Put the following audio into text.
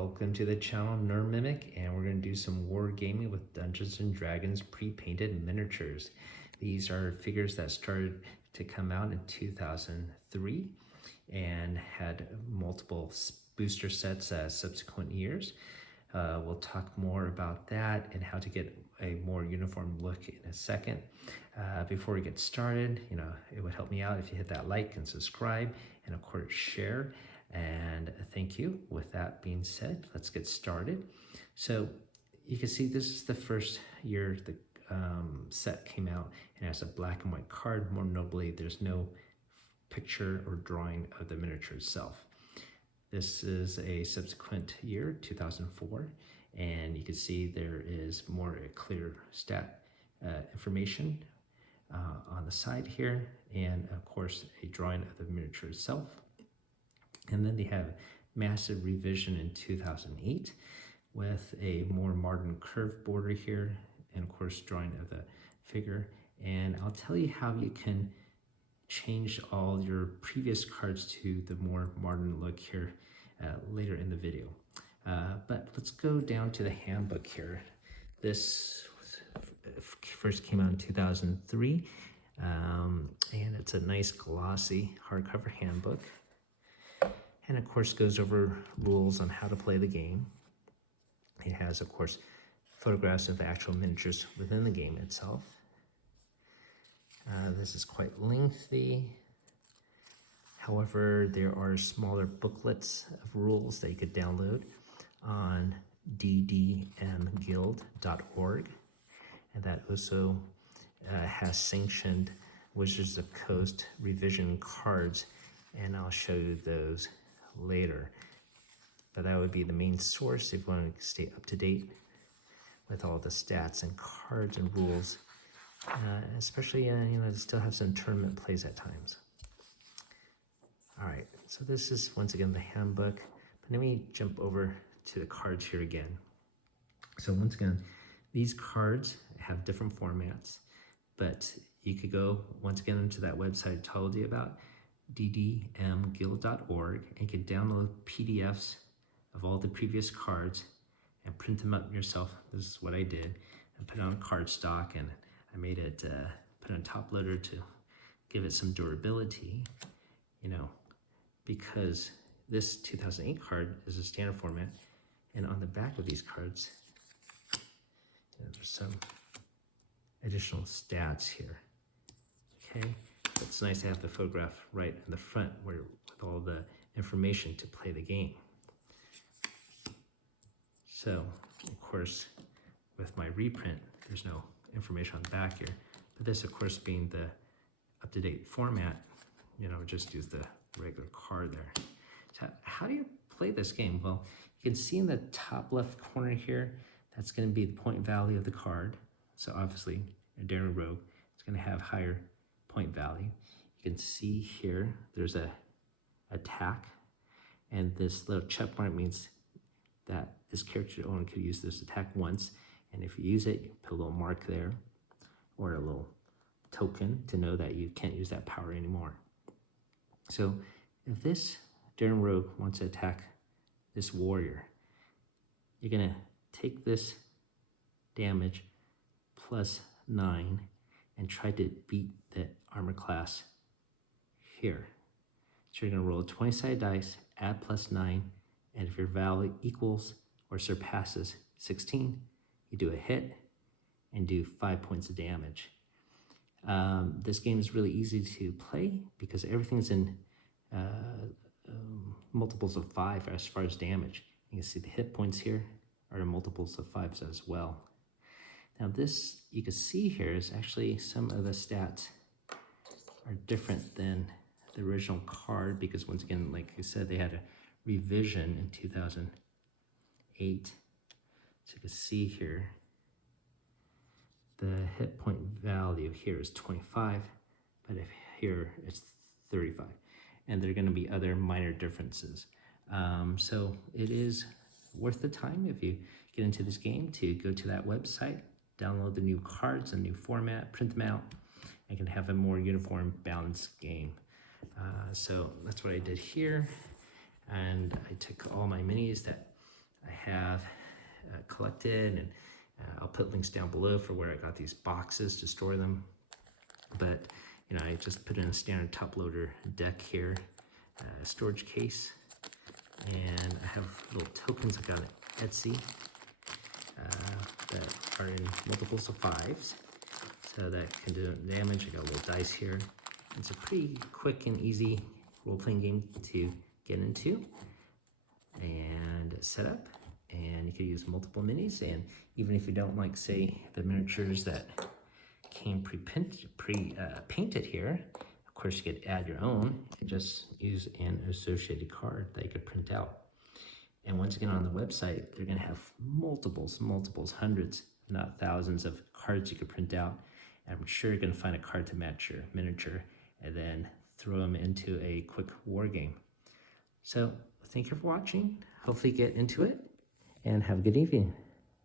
Welcome to the channel Nerd Mimic, and we're going to do some wargaming with Dungeons and Dragons pre-painted miniatures. These are figures that started to come out in 2003 and had multiple booster sets subsequent years. We'll talk more about that and how to get a more uniform look in a second. Before we get started, it would help me out if you hit that like and subscribe, and of course share. And thank you. With that being said, let's get started. So you can see this is the first year the set came out, and it has a black and white card. More notably, there's no picture or drawing of the miniature itself. This is a subsequent year, 2004, and you can see there is more clear stat information on the side here, and of course a drawing of the miniature itself. And then they have massive revision in 2008 with a more modern curved border here, and of course drawing of the figure. And I'll tell you how you can change all your previous cards to the more modern look here later in the video. But let's go down to the handbook here. This first came out in 2003, and it's a nice glossy hardcover handbook. And of course goes over rules on how to play the game. It has, of course, photographs of actual miniatures within the game itself. This is quite lengthy. However, there are smaller booklets of rules that you could download on ddmguild.org. And that also has sanctioned Wizards of the Coast revision cards, and I'll show you those later. But that would be the main source if you want to stay up to date with all the stats and cards and rules, especially still have some tournament plays at times. All right, so this is once again the handbook, but let me jump over to the cards here again. So once again, these cards have different formats, but you could go once again into that website I told you about, ddmguild.org, and you can download PDFs of all the previous cards and print them up yourself. This is what I did. I put it on cardstock, and I made it put on top loader to give it some durability, because this 2008 card is a standard format, and on the back of these cards there's some additional stats here. Okay. It's nice to have the photograph right in the front with all the information to play the game. So, of course, with my reprint, there's no information on the back here. But this, of course, being the up-to-date format, just use the regular card there. So how do you play this game? Well, you can see in the top left corner here, that's going to be the point value of the card. So obviously, a Daring Rogue, it's going to have higher point value. You can see here there's a attack, and this little check mark means that this character owner could use this attack once, and if you use it, you put a little mark there or a little token to know that you can't use that power anymore. So if this Daring Rogue wants to attack this warrior, you're gonna take this damage plus 9 and try to beat the armor class here. So you're going to roll a 20-sided dice, add plus 9, and if your value equals or surpasses 16, you do a hit and do 5 points of damage. This game is really easy to play because everything's in multiples of 5 as far as damage. You can see the hit points here are multiples of 5s as well. Now this, you can see here, is actually some of the stats are different than the original card because once again, like I said, they had a revision in 2008. So you can see here, the hit point value here is 25, but if here it's 35. And there are going to be other minor differences. So it is worth the time if you get into this game to go to that website, download the new cards, a new format, print them out, and can have a more uniform, balanced game. So that's what I did here. And I took all my minis that have collected, and I'll put links down below for where I got these boxes to store them. But I just put in a standard top loader deck here, storage case, and I have little tokens I got on Etsy that are in multiples of 5s, so that can do damage. I got a little dice here. It's a pretty quick and easy role-playing game to get into and set up, and you can use multiple minis. And even if you don't like, say, the miniatures that came pre-painted here, of course you could add your own and just use an associated card that you could print out. And once again, on the website, they're going to have multiples, hundreds, not thousands of cards you could print out. And I'm sure you're going to find a card to match your miniature and then throw them into a quick war game. So thank you for watching. Hopefully get into it and have a good evening.